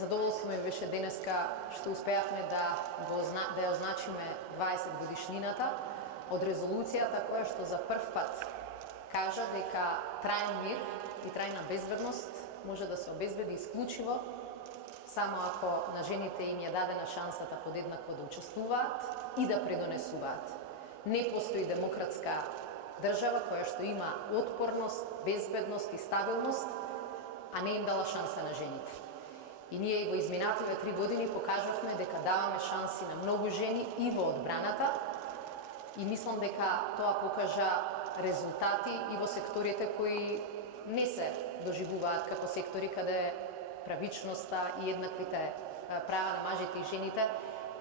задоволство ми беше денеска што успеавме да ја означиме 20 годишнината од резолуцијата која што за прв пат кажа дека траен мир и трајна безбедност може да се обезбеди исклучиво само ако на жените им ја дадена шансата подеднакво да учествуваат и да предонесуваат. Не постои демократска држава која што има отпорност, безбедност и стабилност, а не им дала шанса на жените. И ние и во изминативе 3 години покажавме дека даваме шанси на многу жени и во одбраната и мислам дека тоа покажа резултати и во секторите кои не се доживуваат како сектори каде правичноста и еднаквите права на мажите и жените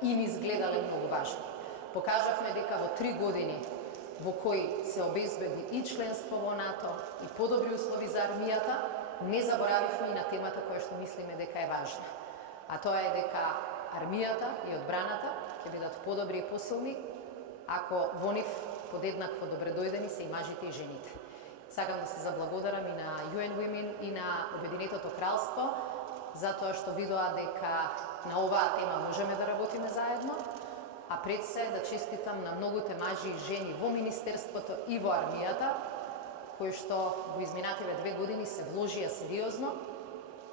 им изгледале многу важни. Покажавме дека во 3 години во кои се обезбеди и членство во НАТО и подобри услови за армијата, не заборавивме и на темата која што мислиме дека е важна. А тоа е дека армијата и одбраната ќе бидат подобри и посилни ако во нив подеднакво добредојдени се и мажите и жените. Сакам да се заблагодарам и на UN Women и на Обединетото кралство за тоа што видоа дека на оваа тема можеме да работиме заедно, а пред се да честитам на многуте мажи и жени во Министерството и во армијата, кои што во изминативе 2 години се вложија сериозно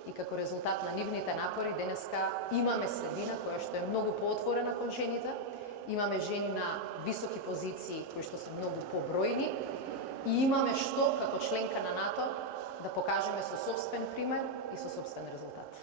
и како резултат на нивните напори денеска имаме средина која што е многу поотворена кон жените, имаме жени на високи позиции кои што се многу побројни и имаме што како членка на НАТО да покажеме со сопствен пример и со сопствен резултат.